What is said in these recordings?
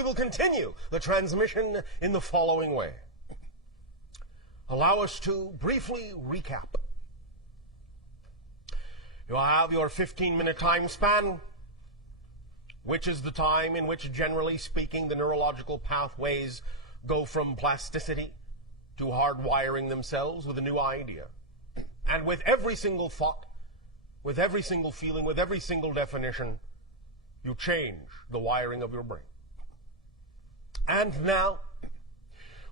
we will continue the transmission in the following way. Allow us to briefly recap. You'll have your 15-minute time span, which is the time in which, generally speaking, the neurological pathways go from plasticity to hardwiring themselves with a new idea. And with every single thought, with every single feeling, with every single definition, you change the wiring of your brain. And now,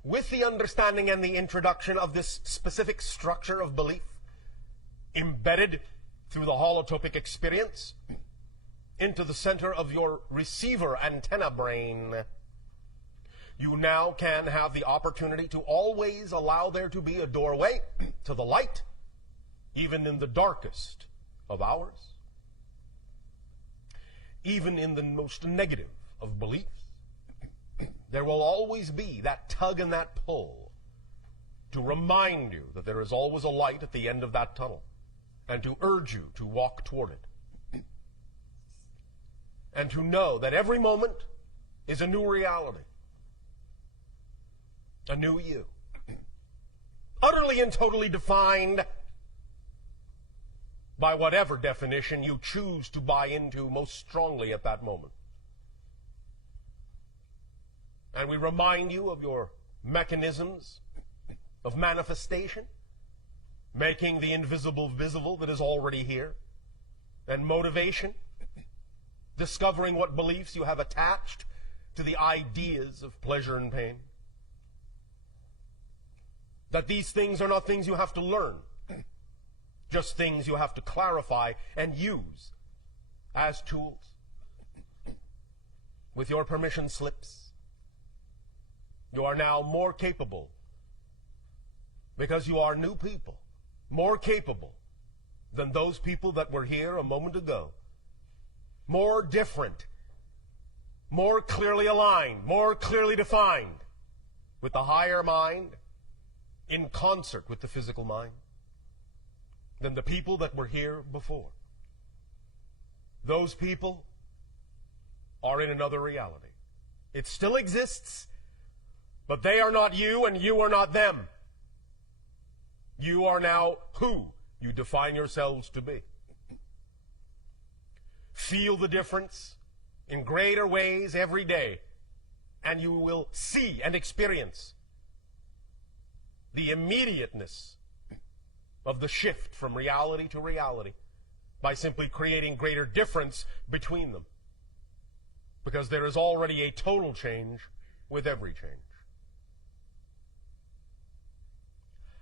with the understanding and the introduction of this specific structure of belief, embedded through the holotopic experience into the center of your receiver antenna brain, you now can have the opportunity to always allow there to be a doorway to the light, even in the darkest of hours, even in the most negative of beliefs. There will always be that tug and that pull to remind you that there is always a light at the end of that tunnel, and to urge you to walk toward it. And to know that every moment is a new reality, a new you, utterly and totally defined by whatever definition you choose to buy into most strongly at that moment. And we remind you of your mechanisms of manifestation, making the invisible visible that is already here, and motivation, discovering what beliefs you have attached to the ideas of pleasure and pain. That these things are not things you have to learn, just things you have to clarify and use as tools. With your permission slips, you are now more capable, because you are new people, more capable than those people that were here a moment ago, more different, more clearly aligned, more clearly defined with the higher mind in concert with the physical mind than the people that were here before. Those people are in another reality. It still exists, but they are not you and you are not them. You are now who you define yourselves to be. Feel the difference in greater ways every day, and you will see and experience the immediateness of the shift from reality to reality by simply creating greater difference between them. Because there is already a total change with every change.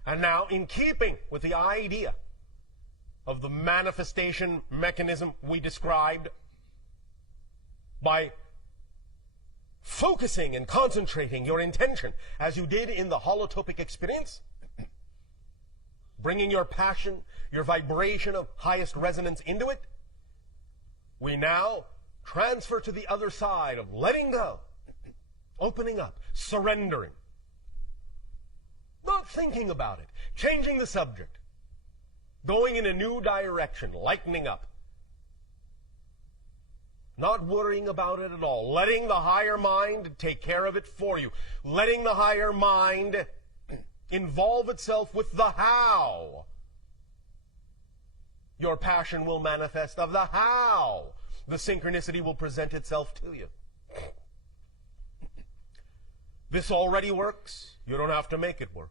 And now, in keeping with the idea of the manifestation mechanism we described, by focusing and concentrating your intention, as you did in the holotopic experience, bringing your passion, your vibration of highest resonance into it, we now transfer to the other side of letting go, opening up, surrendering. Not thinking about it, changing the subject, going in a new direction, lightening up. Not worrying about it at all, letting the higher mind take care of it for you, letting the higher mind involve itself with the how your passion will manifest, of the how the synchronicity will present itself to you. This already works. You don't have to make it work.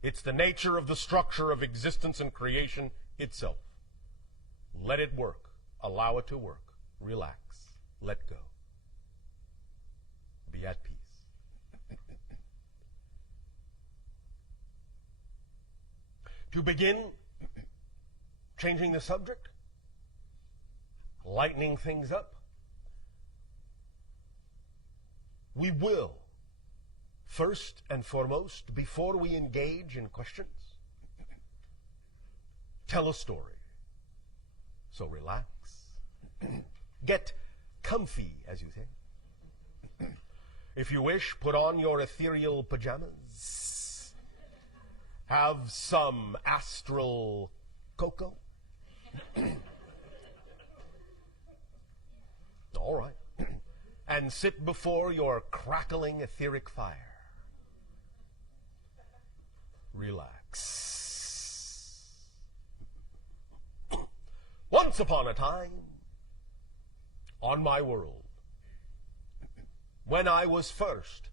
It's the nature of the structure of existence and creation itself. Let it work. Allow it to work. Relax. Let go. Be at peace. To begin changing the subject, lightening things up, we will, first and foremost, before we engage in questions, tell a story. So relax. Get comfy, as you say. If you wish, put on your ethereal pajamas. Have some astral cocoa. All right. and sit before your crackling etheric fire. Relax. Once upon a time, on my world, when I was first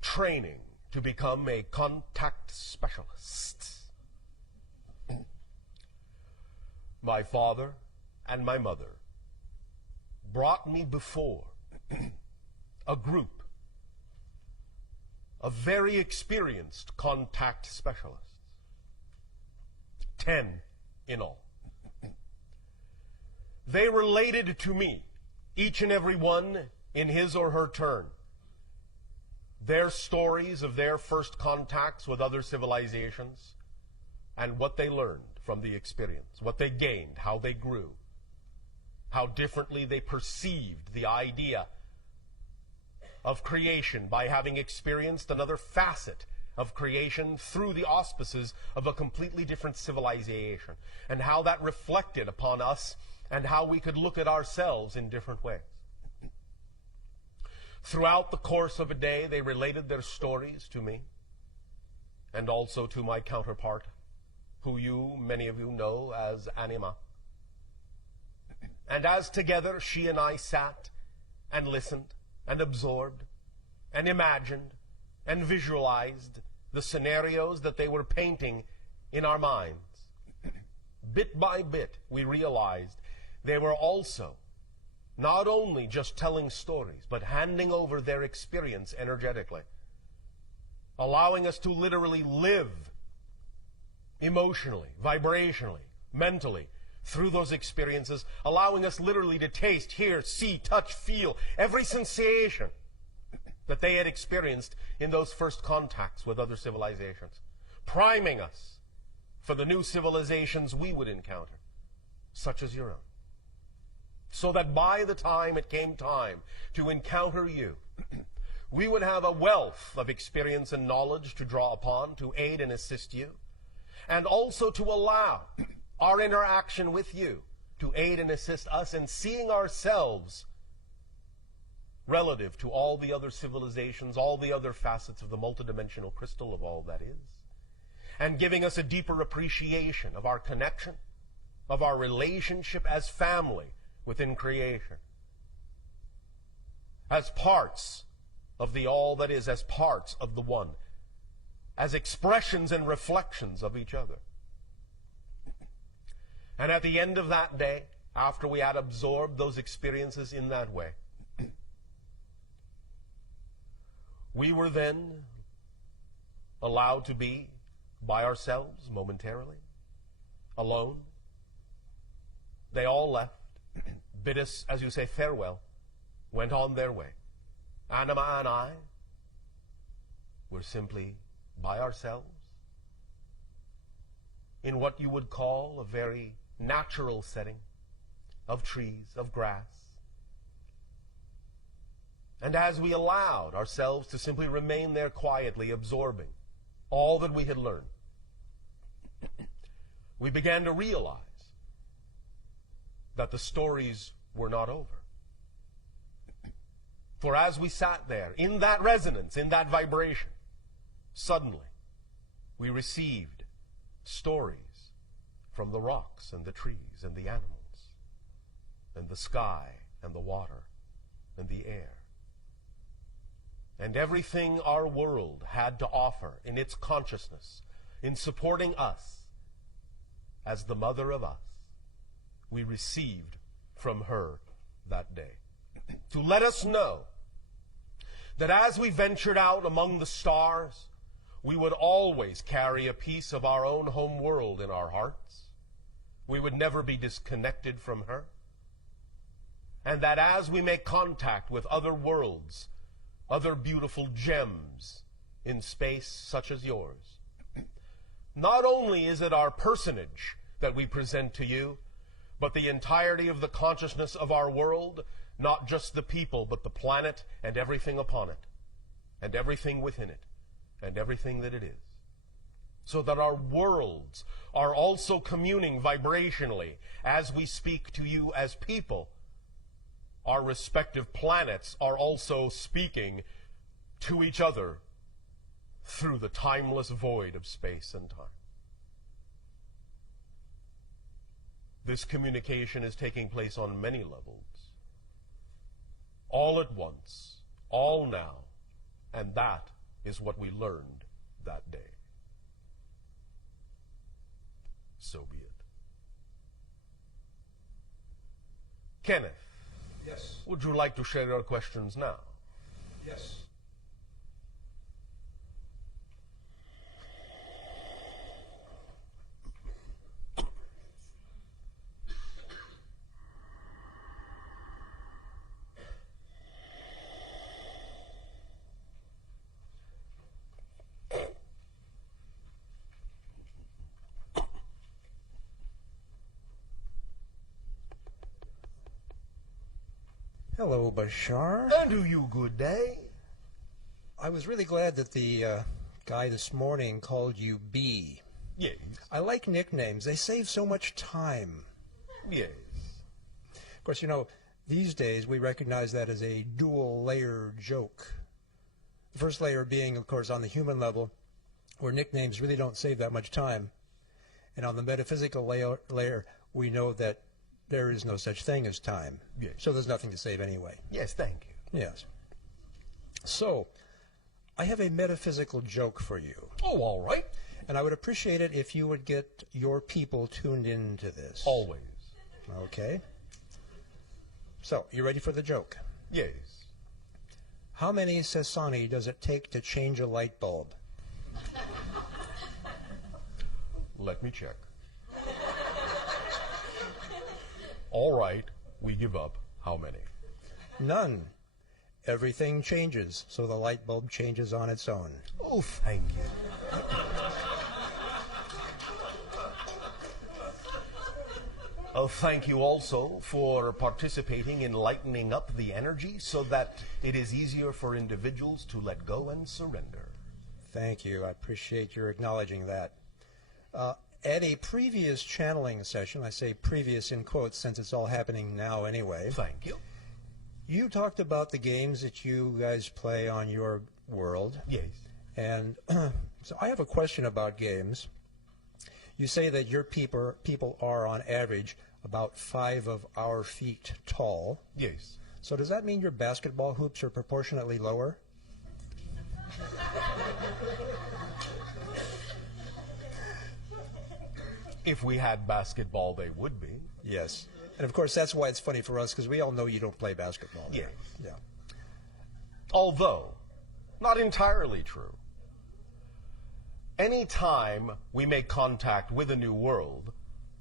training to become a contact specialist, my father and my mother brought me before a group of very experienced contact specialists, 10 in all. They related to me, each and every one in his or her turn, their stories of their first contacts with other civilizations and what they learned from the experience, what they gained, how they grew, how differently they perceived the idea of creation by having experienced another facet of creation through the auspices of a completely different civilization, and how that reflected upon us and how we could look at ourselves in different ways. Throughout the course of a day, they related their stories to me and also to my counterpart, who many of you know as Anima. And as together she and I sat and listened and absorbed and imagined and visualized the scenarios that they were painting in our minds, bit by bit we realized they were also not only just telling stories, but handing over their experience energetically, allowing us to literally live emotionally, vibrationally, mentally, through those experiences, allowing us literally to taste, hear, see, touch, feel every sensation that they had experienced in those first contacts with other civilizations, priming us for the new civilizations we would encounter, such as your own. So that by the time it came time to encounter you, we would have a wealth of experience and knowledge to draw upon, to aid and assist you, and also to allow our interaction with you to aid and assist us in seeing ourselves relative to all the other civilizations, all the other facets of the multidimensional crystal of all that is, and giving us a deeper appreciation of our connection, of our relationship as family within creation, as parts of the all that is, as parts of the one, as expressions and reflections of each other. And at the end of that day, after we had absorbed those experiences in that way, we were then allowed to be by ourselves momentarily, alone. They all left, bid us, as you say, farewell, went on their way. Anima and I were simply by ourselves in what you would call a very natural setting of trees, of grass. And as we allowed ourselves to simply remain there quietly, absorbing all that we had learned, we began to realize that the stories were not over. For as we sat there, in that resonance, in that vibration, suddenly we received stories from the rocks and the trees and the animals and the sky and the water and the air. And everything our world had to offer in its consciousness, in supporting us as the mother of us, we received from her that day, to let us know that as we ventured out among the stars, we would always carry a piece of our own home world in our hearts. We would never be disconnected from her. And that as we make contact with other worlds, other beautiful gems in space such as yours, not only is it our personage that we present to you, but the entirety of the consciousness of our world, not just the people, but the planet and everything upon it, and everything within it, and everything that it is. So that our worlds are also communing vibrationally as we speak to you as people our respective planets are also speaking to each other through the timeless void of space and time. This communication is taking place on many levels, all at once, all now, and that is what we learned that day. So be it. Kenneth. Yes. Would you like to share your questions now? Yes. Hello, Bashar. And do you good day? I was really glad that the guy this morning called you B. Yes. I like nicknames. They save so much time. Yes. Of course, you know, these days we recognize that as a dual-layer joke. The first layer being, of course, on the human level, where nicknames really don't save that much time. And on the metaphysical layer, we know that there is no such thing as time. Yes. So there's nothing to save anyway. Yes, thank you. Yes. So, I have a metaphysical joke for you. Oh, all right. And I would appreciate it if you would get your people tuned into this. Always. Okay. So, you ready for the joke? Yes. How many Sasani does it take to change a light bulb? Let me check. All right, we give up. How many? None. Everything changes, so the light bulb changes on its own. Oh, thank you. Thank you also for participating in lightening up the energy so that it is easier for individuals to let go and surrender. Thank you. I appreciate your acknowledging that. At a previous channeling session, I say previous in quotes since it's all happening now anyway. Thank you. You talked about the games that you guys play on your world. Yes. And so I have a question about games. You say that your people are on average about 5 of our feet tall. Yes. So does that mean your basketball hoops are proportionately lower? If we had basketball, they would be. Yes. And of course, that's why it's funny for us, because we all know you don't play basketball. Yes. Yeah. Although, not entirely true. Any time we make contact with a new world,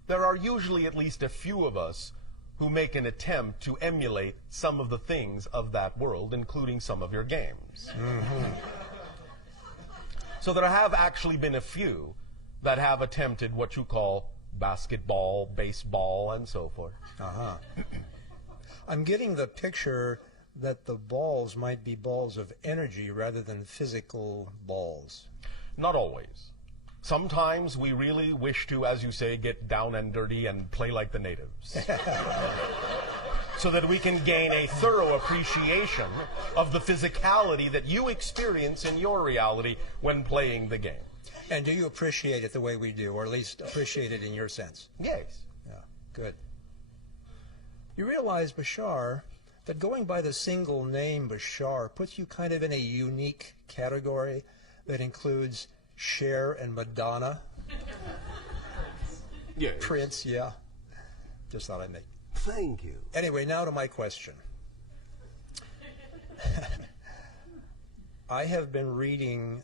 there are usually at least a few of us who make an attempt to emulate some of the things of that world, including some of your games. Mm-hmm. So there have actually been a few that have attempted what you call basketball, baseball, and so forth. Uh-huh. I'm getting the picture that the balls might be balls of energy rather than physical balls. Not always. Sometimes we really wish to, as you say, get down and dirty and play like the natives. So that we can gain a thorough appreciation of the physicality that you experience in your reality when playing the game. And do you appreciate it the way we do, or at least appreciate it in your sense? Yes. Yeah, good. You realize, Bashar, that going by the single name Bashar puts you kind of in a unique category that includes Cher and Madonna. Yes. Prince, yeah. Just thought I'd make. Thank you. Anyway, now to my question. I have been reading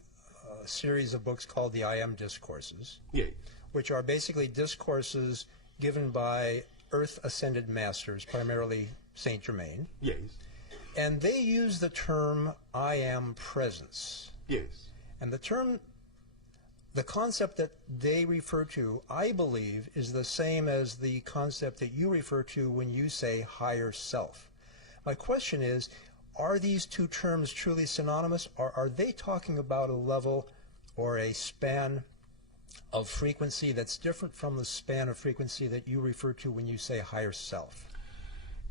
a series of books called the I Am Discourses, Yes. which are basically discourses given by Earth-ascended masters, primarily Saint Germain. Yes. And they use the term I Am Presence. Yes. And the concept that they refer to, I believe, is the same as the concept that you refer to when you say higher self. My question is, are these two terms truly synonymous, or are they talking about a level or a span of frequency that's different from the span of frequency that you refer to when you say higher self?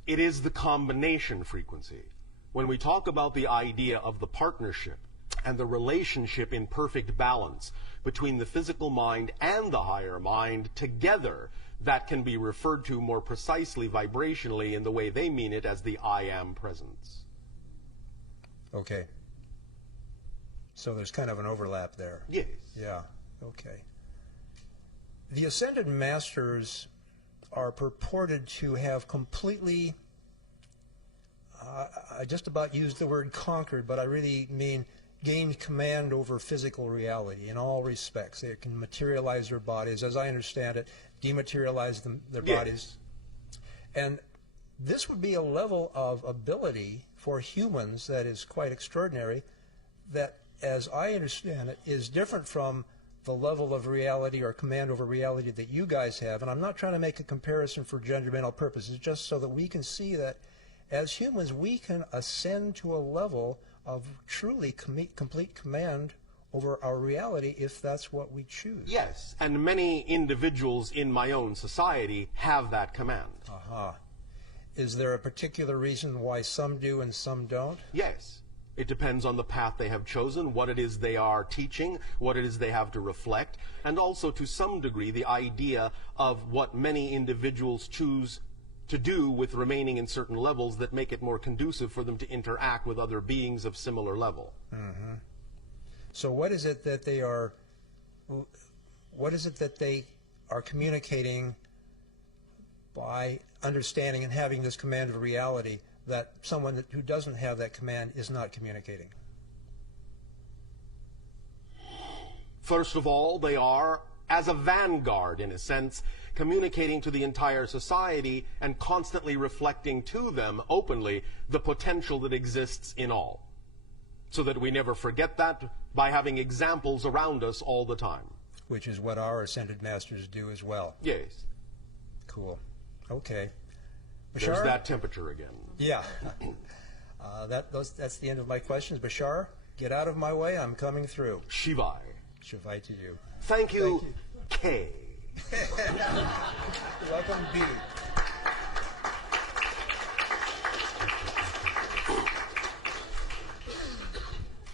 It is the combination frequency. When we talk about the idea of the partnership and the relationship in perfect balance between the physical mind and the higher mind together, that can be referred to more precisely vibrationally in the way they mean it as the I am presence. Okay. So there's kind of an overlap there. Yes. Yeah. Okay. The Ascended Masters are purported to have completely, I just about used the word conquered, but I really mean gained command over physical reality in all respects. They can materialize their bodies, as I understand it, dematerialize their bodies. And this would be a level of ability for humans that is quite extraordinary, that, as I understand it, is different from the level of reality or command over reality that you guys have. And I'm not trying to make a comparison for judgmental purposes, just so that we can see that as humans we can ascend to a level of truly complete command over our reality if that's what we choose. Yes, and many individuals in my own society have that command. Is there a particular reason why some do and some don't? Yes. It depends on the path they have chosen, what it is they are teaching, what it is they have to reflect, and also to some degree the idea of what many individuals choose to do with remaining in certain levels that make it more conducive for them to interact with other beings of similar level. Mm-hmm. So what is it that they are communicating by understanding and having this command of reality that someone who doesn't have that command is not communicating? First of all, they are, as a vanguard in a sense, communicating to the entire society and constantly reflecting to them openly the potential that exists in all, so that we never forget that by having examples around us all the time. Which is what our Ascended Masters do as well. Yes. Cool. Okay. Bashar? There's that temperature again. Yeah. That's the end of my questions. Bashar, get out of my way. I'm coming through. Shivai. Shivai to you. Thank you, K. Welcome, B.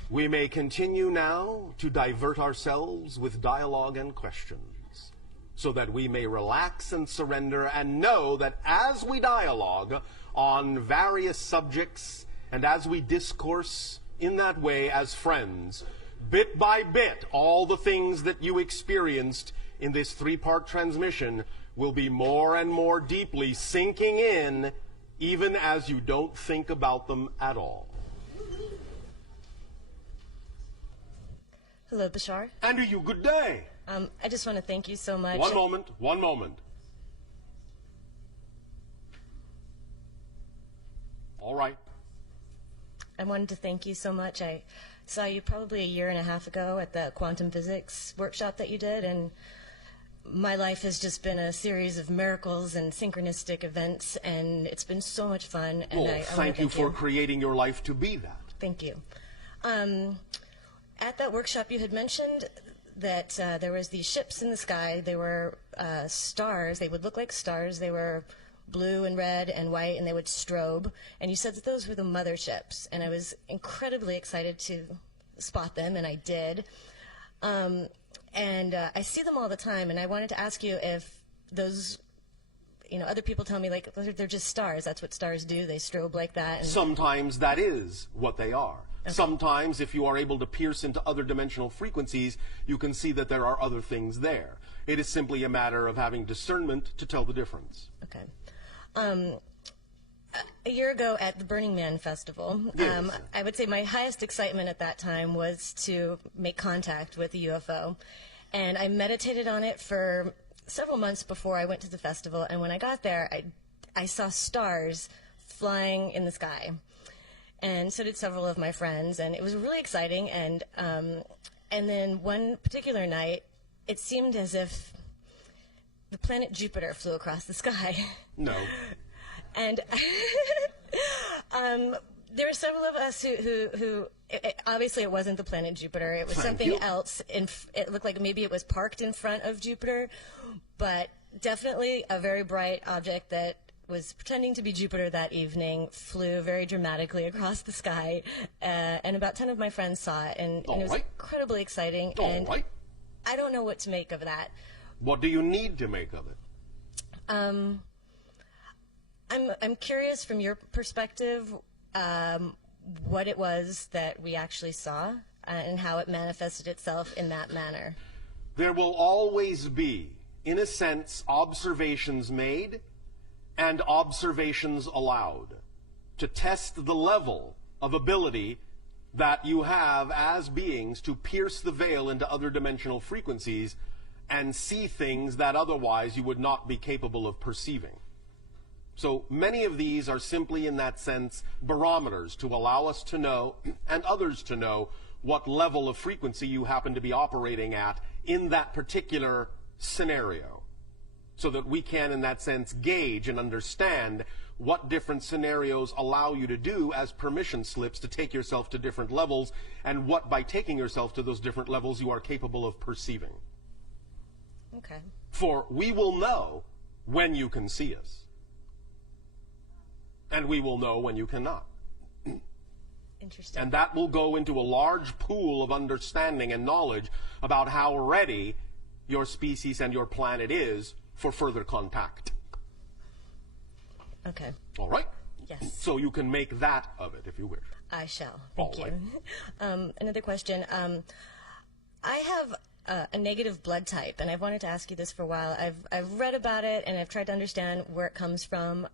We may continue now to divert ourselves with dialogue and questions, so that we may relax and surrender and know that as we dialogue on various subjects and as we discourse in that way as friends, bit by bit, all the things that you experienced in this three-part transmission will be more and more deeply sinking in, even as you don't think about them at all. Hello, Bashar. Andrew, good day. I just want to thank you so much. One moment. All right. I wanted to thank you so much. I saw you probably a year and a half ago at the quantum physics workshop that you did, and my life has just been a series of miracles and synchronistic events, and it's been so much fun. And well, thank you for creating your life to be that. Thank you. At that workshop, you had mentioned that there was these ships in the sky. They were stars. They would look like stars. They were blue and red and white, and they would strobe. And you said that those were the motherships, and I was incredibly excited to spot them, and I did. And I see them all the time, and I wanted to ask you if those, other people tell me, like, they're just stars. That's what stars do. They strobe like that. And sometimes that is what they are. Okay. Sometimes, if you are able to pierce into other dimensional frequencies, you can see that there are other things there. It is simply a matter of having discernment to tell the difference. Okay. A year ago at the Burning Man Festival, yes. I would say my highest excitement at that time was to make contact with a UFO. And I meditated on it for several months before I went to the festival. And when I got there, I saw stars flying in the sky. And so did several of my friends. And it was really exciting. And then one particular night, it seemed as if the planet Jupiter flew across the sky. No. And there were several of us who obviously it wasn't the planet Jupiter. It was something else. It looked like maybe it was parked in front of Jupiter, but definitely a very bright object that was pretending to be Jupiter that evening, flew very dramatically across the sky, and about 10 of my friends saw it, and it was incredibly exciting, and I don't know what to make of that. What do you need to make of it? I'm curious from your perspective what it was that we actually saw and how it manifested itself in that manner. There will always be, in a sense, observations made and observations allowed to test the level of ability that you have as beings to pierce the veil into other dimensional frequencies and see things that otherwise you would not be capable of perceiving. So many of these are simply, in that sense, barometers to allow us to know and others to know what level of frequency you happen to be operating at in that particular scenario, so that we can, in that sense, gauge and understand what different scenarios allow you to do as permission slips to take yourself to different levels, and what, by taking yourself to those different levels, you are capable of perceiving. Okay. For we will know when you can see us, and we will know when you cannot. Interesting. And that will go into a large pool of understanding and knowledge about how ready your species and your planet is for further contact. Okay. All right? Yes. So you can make that of it if you wish. I shall. Thank you. Right. Another question. I have a negative blood type, and I've wanted to ask you this for a while. I've read about it, and I've tried to understand where it comes from.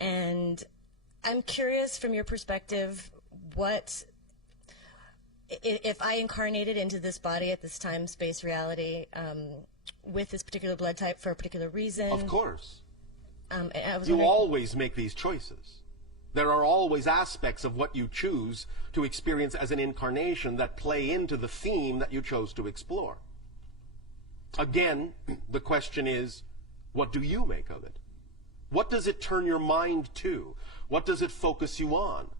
And I'm curious, from your perspective, what, if I incarnated into this body at this time, space, reality, with this particular blood type for a particular reason? Of course. You always make these choices. There are always aspects of what you choose to experience as an incarnation that play into the theme that you chose to explore. Again, the question is, what do you make of it? What does it turn your mind to? What does it focus you on?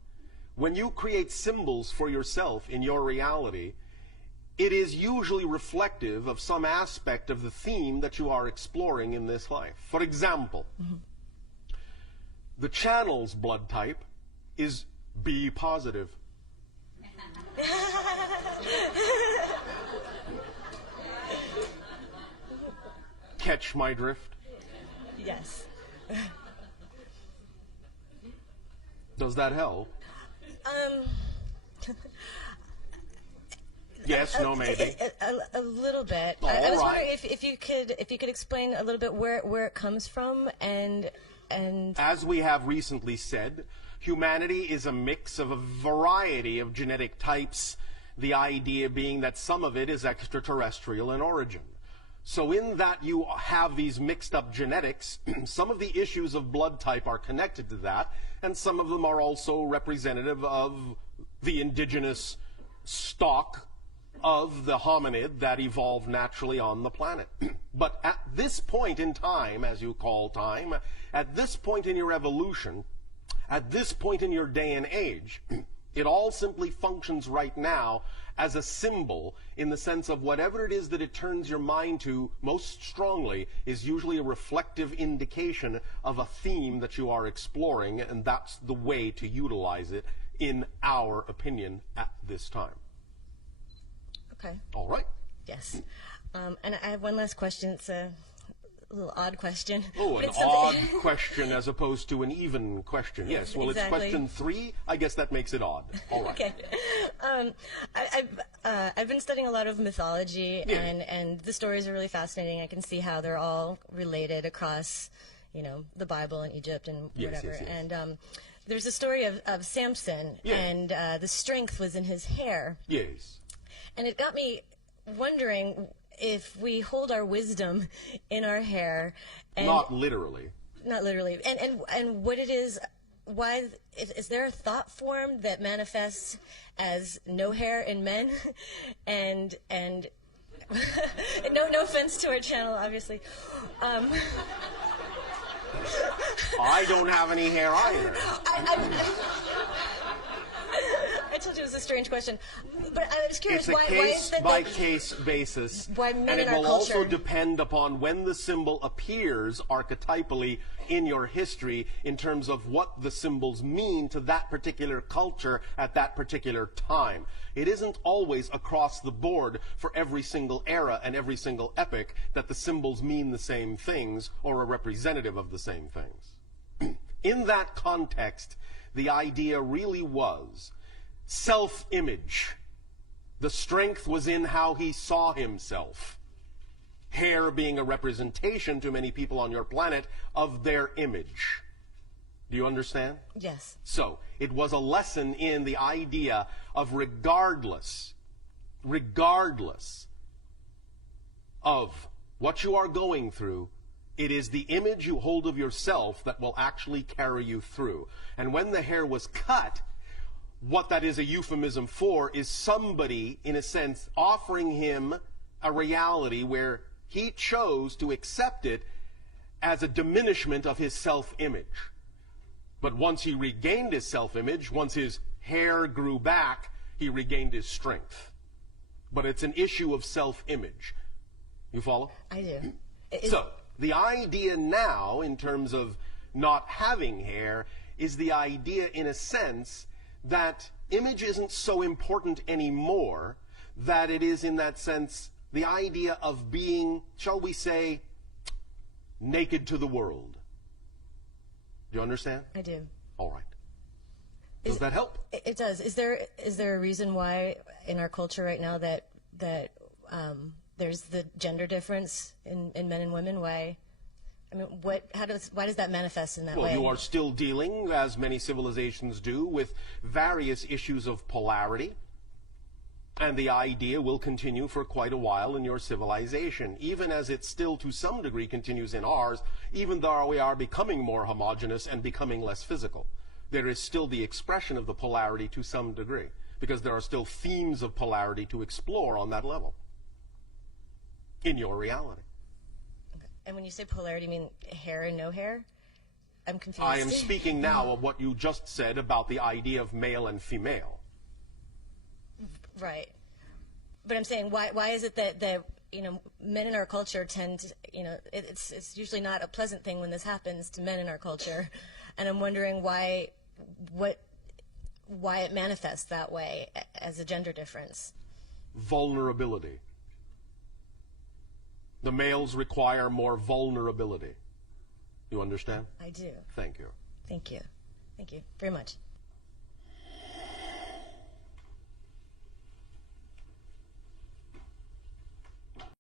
When you create symbols for yourself in your reality, it is usually reflective of some aspect of the theme that you are exploring in this life. For example, the channel's blood type is B positive. Catch my drift? Yes. Does that help? Yes, no, maybe. A little bit. I was wondering if you could explain a little bit where it comes from, and as we have recently said, humanity is a mix of a variety of genetic types, the idea being that some of it is extraterrestrial in origin. So in that you have these mixed up genetics, some of the issues of blood type are connected to that, and some of them are also representative of the indigenous stock of the hominid that evolved naturally on the planet. But at this point in time, as you call time, at this point in your evolution, at this point in your day and age, it all simply functions right now as a symbol, in the sense of whatever it is that it turns your mind to most strongly is usually a reflective indication of a theme that you are exploring, and that's the way to utilize it, in our opinion, at this time. Okay. All right. Yes. And I have one last question. It's a little odd question. Oh, an odd question as opposed to an even question. Yes, well, exactly. It's question 3. I guess that makes it odd. All right. Okay. I've been studying a lot of mythology, Yeah. and the stories are really fascinating. I can see how they're all related across, the Bible and Egypt and whatever. Yes. And there's a story of Samson, Yeah. and the strength was in his hair. Yes. And it got me wondering if we hold our wisdom in our hair, and Not literally. not literally, and what it is, why is there a thought form that manifests as no hair in men, and no offense to our channel, obviously. I don't have any hair either. I told you it was a strange question. But I was curious, It's a why is that case-by-case basis, why men and it in our will also culture- depend upon when the symbol appears archetypally in your history in terms of what the symbols mean to that particular culture at that particular time. It isn't always across the board for every single era and every single epoch that the symbols mean the same things or are representative of the same things. In that context, the idea really was self-image. The strength was in how he saw himself. Hair being a representation to many people on your planet of their image. Do you understand? Yes. So, it was a lesson in the idea of regardless of what you are going through, it is the image you hold of yourself that will actually carry you through. And when the hair was cut, what that is a euphemism for is somebody, in a sense, offering him a reality where he chose to accept it as a diminishment of his self-image. But once he regained his self-image, once his hair grew back, he regained his strength. But it's an issue of self-image. You follow? I do. So, the idea now, in terms of not having hair, is the idea, in a sense, that image isn't so important anymore, that it is, in that sense, the idea of being, shall we say, naked to the world. Do you understand? I do. All right. Does that help? It does. Is there a reason why in our culture right now that there's the gender difference in men and women? Why? I mean, why does that manifest in that way? Well, you are still dealing, as many civilizations do, with various issues of polarity. And the idea will continue for quite a while in your civilization, even as it still to some degree continues in ours, even though we are becoming more homogeneous and becoming less physical. There is still the expression of the polarity to some degree, because there are still themes of polarity to explore on that level in your reality. Okay. And when you say polarity, you mean hair and no hair? I'm confused. I am speaking now of what you just said about the idea of male and female. Right. But I'm saying, why is it that men in our culture tend to, it's usually not a pleasant thing when this happens to men in our culture, and I'm wondering why it manifests that way as a gender difference. Vulnerability. The males require more vulnerability. You understand? I do. Thank you. Thank you. Thank you very much.